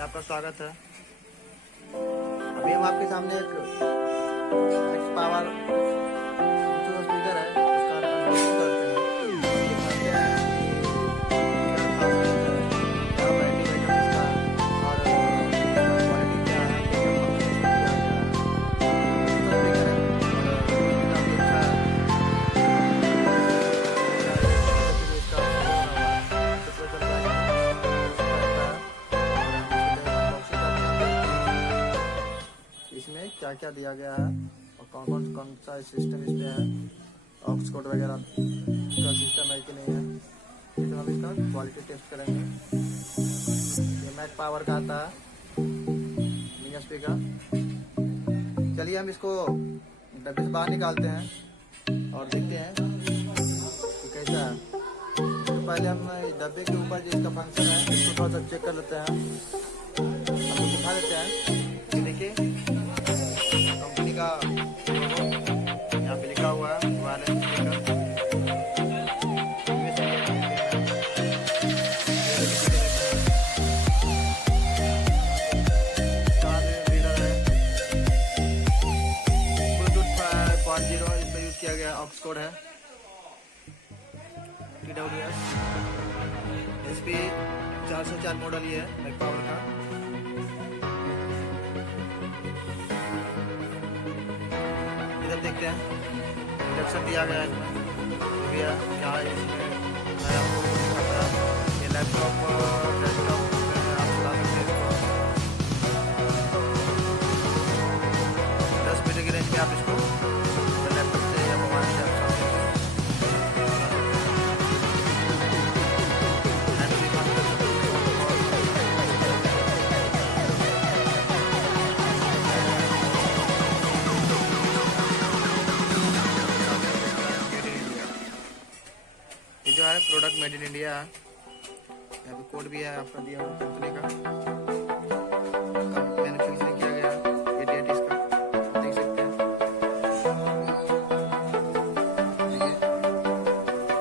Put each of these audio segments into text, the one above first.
में आपका स्वागत है। अभी हम आपके सामने एक मैक्स पावर स्पीकर है, उसका अनबॉक्सिंग करते हैं। देखते हैं क्या खास है, क्या बैटरी बैकअप इसका और क्वालिटी क्या है, क्या फंक्शन इसमें क्या क्या है। अच्छा स्पीकर है और काफ़ी अच्छा है। इसका इसमें क्या क्या दिया गया है और कौन सा सिस्टम इस पे है, ऑक्स कोड वगैरह का सिस्टम है कि नहीं है, ये तो हम इसका क्वालिटी टेस्ट करेंगे। ये मैक पावर का आता है मिनी स्पीकर। चलिए हम इसको डब्बे से बाहर निकालते हैं और देखते हैं कि कैसा है। तो पहले हम डब्बे के ऊपर जो इसका फंक्शन है इसको थोड़ा सा चेक कर लेते हैं, आपको दिखा देते हैं। ये देखिए कंपनी का यहाँ पे लिखा हुआ है वायरलेस स्पीकर। ब्लूटूथ 5.0 इसमें यूज किया गया ऑक्स कोड है TWS SP 404 मॉडल ही है मैक पावर का। इधर देखते हैं इंडक्शन दिया गया है इसमें भैया क्या है इसमें नया आपको दिखाता है। ये लैपटॉप डेस्कटॉप आप चला सकते हैं इसको 10 मीटर की रेंज में आप इसको लैपटॉप से या मोबाइल से आप चला सकते हैं। ये जो है प्रोडक्ट मेड इन इंडिया है, यहाँ पे कोड भी है आपका दिया हुआ कंपनी का, कब मैन्युफैक्चरिंग किया गया है, ये डेट इसका आप देख सकते हैं। देखिए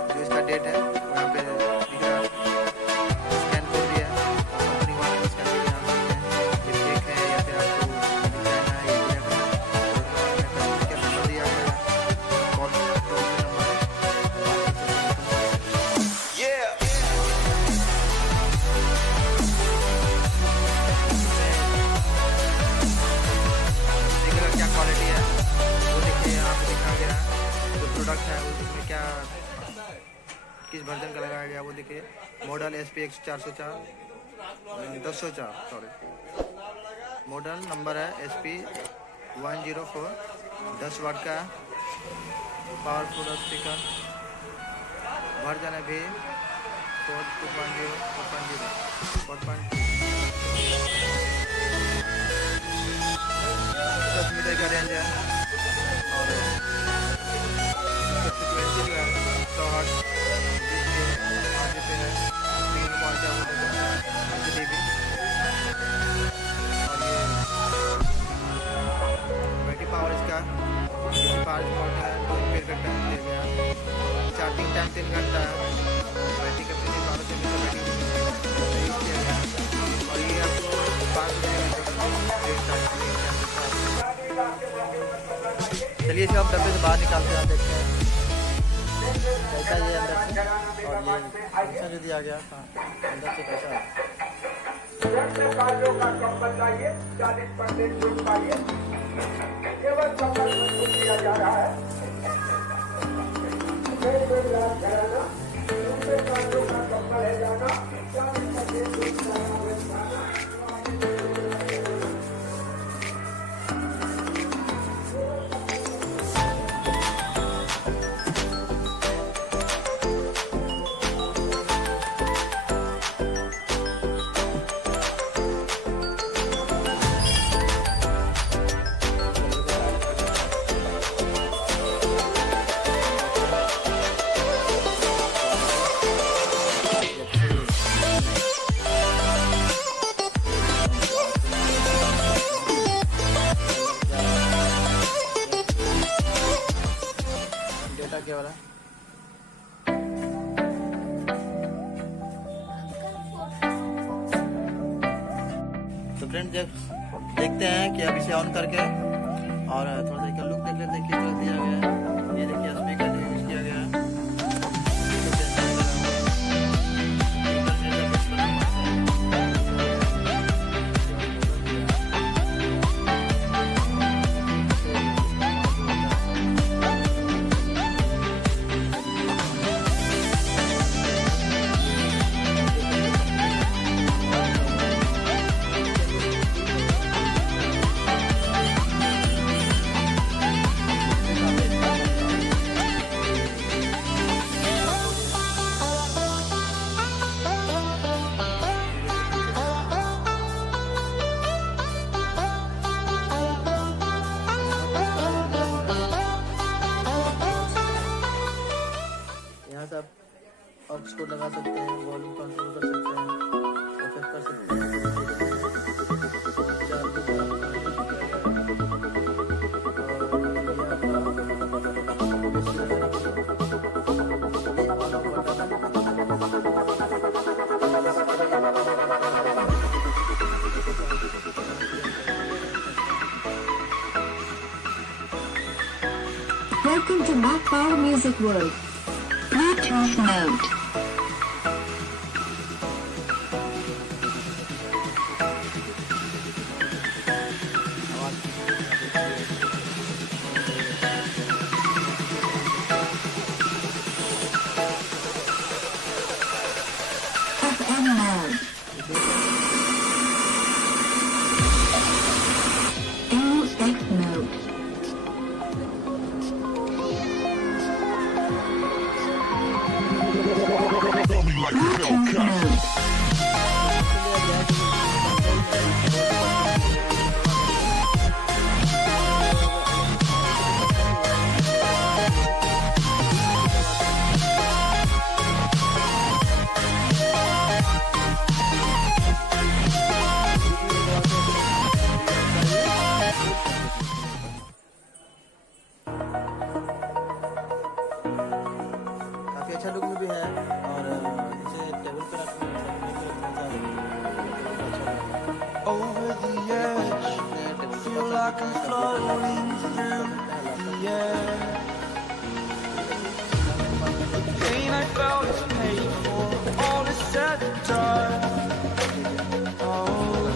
जो इसका डेट है वो यहाँ पे दिख रहा है, स्कैन कोड भी है, कंपनी वाले का स्कैन भी यहाँ सकते हैं। ये फेक है या फिर आपको डिजाइन है ये भी का नंबर दिया गया है, कॉल नंबर क्या क्वालिटी है वो देखिए यहाँ पे दिखा गया है। जो प्रोडक्ट है उसमें क्या किस वर्जन का लगाया गया वो देखिए। Model SP 404 1004 sorry, model number है SP 104 10 वाट का पावरफुल स्पीकर। वर्जन है भी 4.0 4.2 10 मीटर का रेंज है और फ्रिक्वेंसी जो है 100 हर्ट्ज जिसके आगे पे है 3.4 dB और ये बैटरी पावर इसका 5 वोल्ट है, 2 एम्पीयर का टाइम दिया गया। चार्जिंग टाइम 3 घंटा है, battery capacity 1200 mAh battery use किया गया और ये आपको 5 चलिए इसको हम डब्बे से बाहर निकालते हैं, देखते हैं कैसा ये अंदर से और ये फंक्शन जो दिया गया था अंदर से कैसा है। फ्रेंड देखते हैं कि अब इसे ऑन करके और थोड़ा सा इसका लुक देख लेते हैं किस तरह दिया गया है। ये देखिए स्पीकर यूज किया गया है। यहाँ से आप ऑक्स कोड लगा सकते हैं, वॉल्यूम कंट्रोल कर सकते हैं, इफेक्ट कर सकते हैं। Welcome to Mac Power Music World. Bluetooth mode. FM mode. AUX mode. Bluetooth mode. काफी अच्छा लुक में भी है और इसे टेबल पे रखना Over the edge, feel like I'm floating through the air. The pain I felt is paid for, all is said and done. Oh,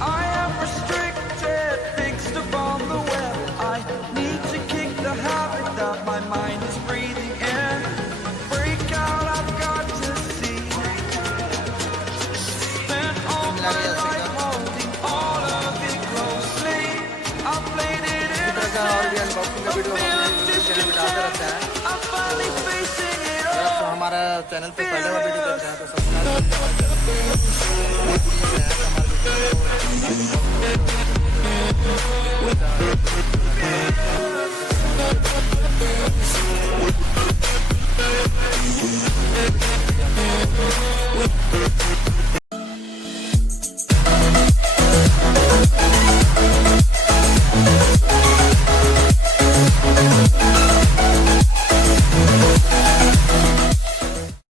I am restricted, fixed upon the web. I need to kick the habit that my mind is breathing in. Break out, I've got to see. Spent all my life holding all of it closely. I played it in a और भी unboxing का video हमारे channel में डालते रहता है। I'm finally facing it अगर all. आप हमारा चैनल पे पहले बार वीडियो देख रहे हैं तो सब्सक्राइब करके हमारे